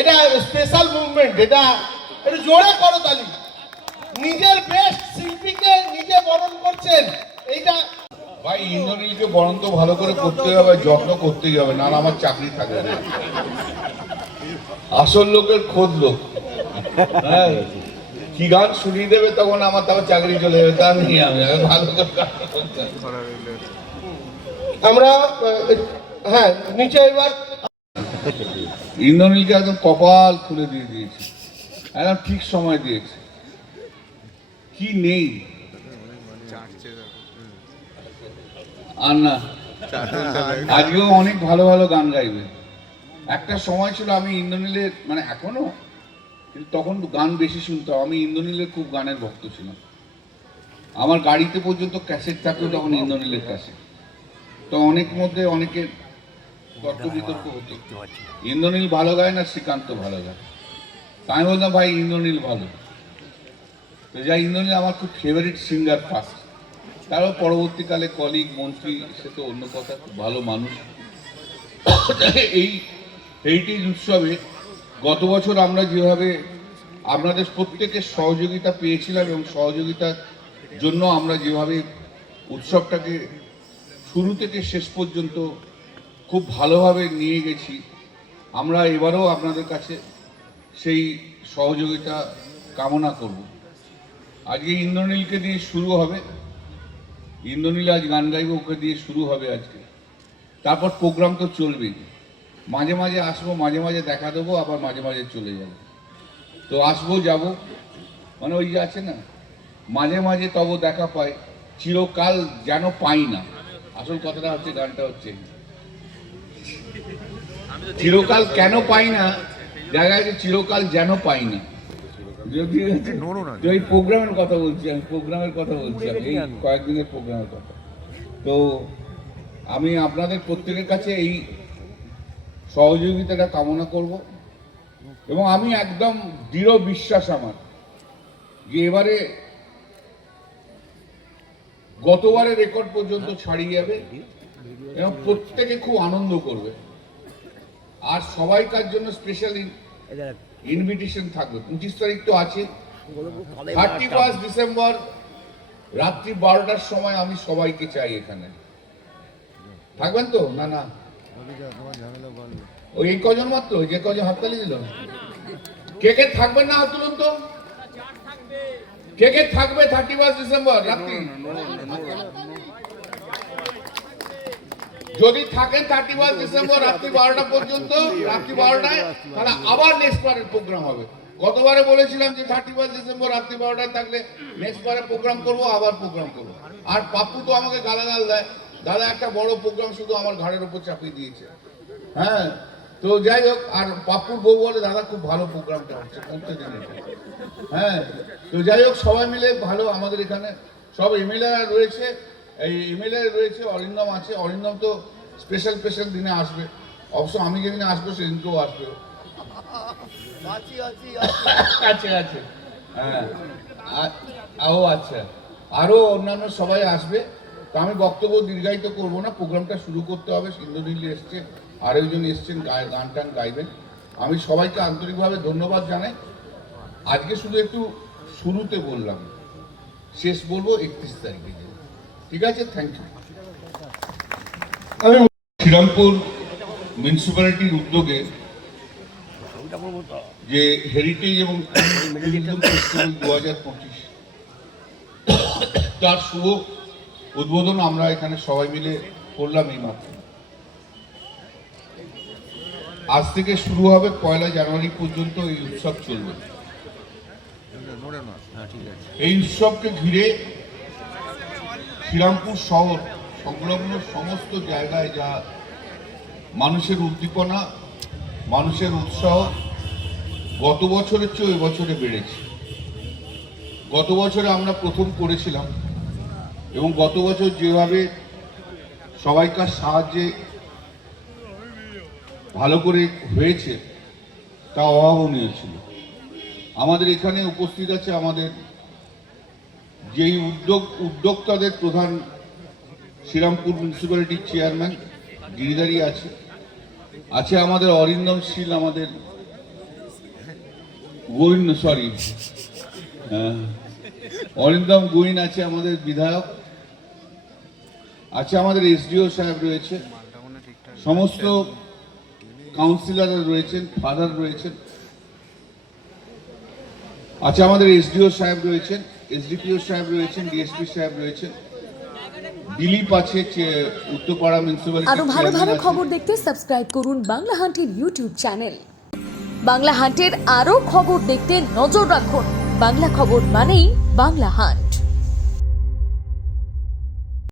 এটা special movement, এটা একটু জোরে করো তালি। নিজের বেস্ট শিল্পীকে নিজে বরণ করছেন, এইটা ভাই ইন্দ্রনীলকে বরণ তো ভালো করে করতে হবে, যত্ন করতেই হবে, না আমার চাকরি থাকবে না। আসল লোকের খোঁজ লোক, হ্যাঁ কি গান শুনিয়ে দেবে তখন আমার তারপর চাকরি চলে যাবে, তা নিয়ে আমি ভালো করে গান করতে। আমরা হ্যাঁ নিচে এবার ইন্দ্রনীলকে একদম কপাল খুলে দিয়ে দিয়েছে, একদম ঠিক সময় দিয়েছে। কি নেই আর না, আজকেও অনেক ভালো ভালো গান গাইবে। একটা সময় ছিল আমি ইন্দ্রনীলের, মানে এখনো, কিন্তু তখন গান বেশি শুনতাম। আমি ইন্দ্রনীলের খুব গানের ভক্ত ছিলাম। আমার গাড়িতে পর্যন্ত ক্যাসেট থাকতো তখন ইন্দ্রনীলের ক্যাসেট। তো অনেক মধ্যে অনেকের তর্ক বিতর্ক হতো, ইন্দ্রনীল ভালো গায় না শ্রীকান্ত ভালো গায়। আমি বলতাম ভাই ইন্দ্রনীল ভালো। তো যাই, ইন্দ্রনীল আমার খুব ফেভারিট সিঙ্গার ফার্স্ট, তারও পরবর্তীকালে কলিগ, মন্ত্রী, সে তো অন্য কথা, খুব ভালো মানুষ। এই হেরিটেজ উৎসবে গত বছর আমরা যেভাবে আপনাদের প্রত্যেকের সহযোগিতা পেয়েছিলাম এবং সহযোগিতার জন্য আমরা যেভাবে উৎসবটাকে শুরু থেকে শেষ পর্যন্ত খুব ভালোভাবে নিয়ে গেছি, আমরা এবারও আপনাদের কাছে সেই সহযোগিতা কামনা করব। আজকে ইন্দ্রনীলকে দিয়ে শুরু হবে, ইন্দ্রনীল আজ গান গাইবে, ওকে দিয়ে শুরু হবে আজকে। তারপর প্রোগ্রাম তো চলবেই, মাঝে মাঝে আসবো, মাঝে মাঝে দেখা দেবো, আবার মাঝে মাঝে চলে যাব। তো আসবো যাব, মানে ওই যে আছে না, মাঝে মাঝে তব দেখা পাই, চিরকাল যেন পাই না। আসল কথাটা হচ্ছে, গানটা হচ্ছে চিরকাল কেন পাই না, জায়গায় চিরকাল যেন পাই না। যদি এই প্রোগ্রামের কথা বলছি, আমি প্রোগ্রামের কথা বলছি, এই কয়েকদিনের প্রোগ্রামের কথা। তো আমি আপনাদের প্রত্যেকের কাছে এই সহযোগিতাটা কামনা করব এবং আমি একদম দৃঢ় বিশ্বাস আমার যে এবারে গতবারের রেকর্ড পর্যন্ত ছাড়িয়ে যাবে এবং প্রত্যেকে খুব আনন্দ করবে। আর সবাইকার জন্য স্পেশাল ইনভিটেশন থাকবে। 25 তারিখ তো আছে, 31 ডিসেম্বর রাত্রি 12টার সময় আমি সবাইকে চাই এখানে। থাকবেন তো? না না, ওই এই কজন মাত্র, যে কজন হাততালি দিল, কে কে থাকবেন না হাত তুলুন তো। কে কে থাকবে 31 ডিসেম্বর রাত্রি? যদি থাকেন 31 ডিসেম্বর রাত্রি 12টা পর্যন্ত, রাত্রি 12টায়, তাহলে আবার নেক্সট বারের প্রোগ্রাম হবে। গতবারে বলেছিলাম যে 31 ডিসেম্বর রাত্রি 12টায় থাকলে নেক্সট বারে প্রোগ্রাম করবো, আবার প্রোগ্রাম করবো। আর পাপ্পু তো আমাকে গালাগাল দেয়, দাদা একটা বড় প্রোগ্রাম শুধু আমার ঘাড়ের উপর চাপিয়ে দিয়েছে। হ্যাঁ, তো যাই হোক, আর পাপ্পুর বউ বলে দাদা খুব ভালো প্রোগ্রামটা হচ্ছে, করতে দিন। হ্যাঁ, তো যাই হোক, সবাই মিলে ভালো। আমাদের এখানে সব এমএলএ রয়েছে, এই এমএলএ রয়েছে, অরিন্দম আছে। অরিন্দম তো স্পেশাল স্পেশাল দিনে আসবে, অবশ্য আমি যেদিনে আসবো সেদিনকেও আসবে। আছে আছে, হ্যাঁ, ও আচ্ছা, আরো অন্যান্য সবাই আসবে। তো আমি বক্তব্য দীর্ঘায়িত করবো না, প্রোগ্রামটা শুরু করতে হবে। ইন্দ্রনীল এসছে, আরেকজন এসছেন, গান টান গাইবেন। আমি সবাইকে আন্তরিকভাবে ধন্যবাদ জানাই। আজকে শুধু একটু শুরুতে বললাম, শেষ বলবো 31 তারিখে। ঠিক আছে, থ্যাংক ইউ। আমি শ্রীরামপুর মিউনিসিপ্যালিটির উদ্যোগে যে হেরিটেজ এবং ফেস্টিভ্যাল 2025 তার শুভ উদ্বোধন আমরা এখানে সবাই মিলে করলাম এই মাত্র। আজ থেকে শুরু হবে, 1 জানুয়ারি পর্যন্ত এই উৎসব চলবে। এই উৎসবকে ঘিরে শ্রীরামপুর শহর সংলগ্ন সমস্ত জায়গায় যা মানুষের উদ্দীপনা, মানুষের উৎসাহ গত বছরের চেয়ে এবছরে বেড়েছে। গত বছরে আমরা প্রথম করেছিলাম এবং গত বছর যেভাবে সবাইকার সাহায্যে ভালো করে হয়েছে তা অভাবনীয় ছিল। আমাদের এখানে উপস্থিত আছে আমাদের যেই উদ্যোক্তাদের প্রধান শ্রীরামপুর মিউনিসিপ্যালিটির চেয়ারম্যান গিরিধারী আছে আমাদের অরিন্দম শীল, আমাদের গোবিন্দ সরি অরিন্দম গোয়েন আছে আমাদের বিধায়ক, আছে আমাদের এসডিও সাহেব রয়েছে, সমস্ত কাউন্সিলররা রয়েছেন, ফাদার রয়েছেন, আছে আমাদের এসডিও সাহেব রয়েছেন, এসডিপিও সাহেব রয়েছেন, ডিএসপি সাহেব রয়েছেন, দিলীপ আছে উত্তরপাড়া মিউনিসিপ্যালিটি। আরো ভালো ভালো খবর দেখতে সাবস্ক্রাইব করুন বাংলা হান্টের ইউটিউব চ্যানেল। বাংলা হান্টের আরো খবর দেখতে নজর রাখুন। বাংলা খবর মানেই বাংলা হান্ট।